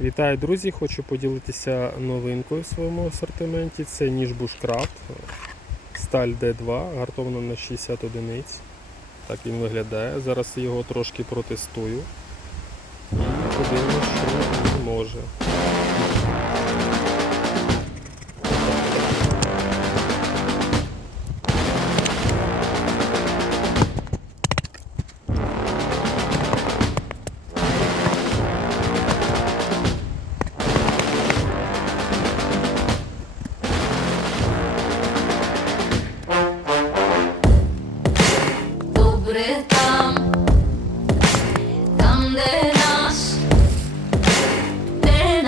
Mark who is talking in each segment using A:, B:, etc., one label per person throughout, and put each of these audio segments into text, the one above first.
A: Вітаю, друзі! Хочу поділитися новинкою в своєму асортименті. Це ніж Bushcraft, сталь D2, гартована на 60 одиниць. Так він виглядає. Зараз його трошки протестую. І подивимось, що він може.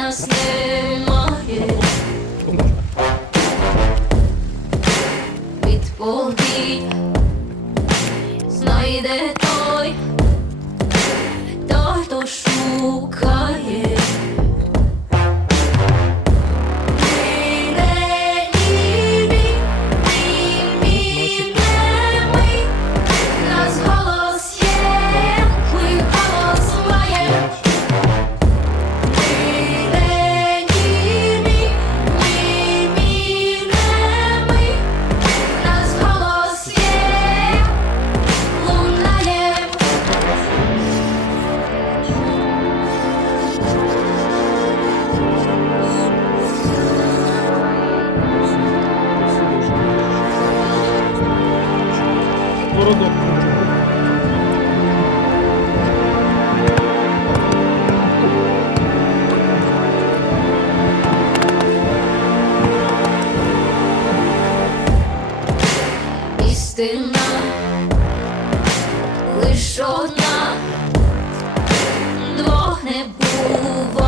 B: Нас немає, відповідь знайде той, той, хто шукає.
A: Городок.
B: Істина лиш одна, двох не буває.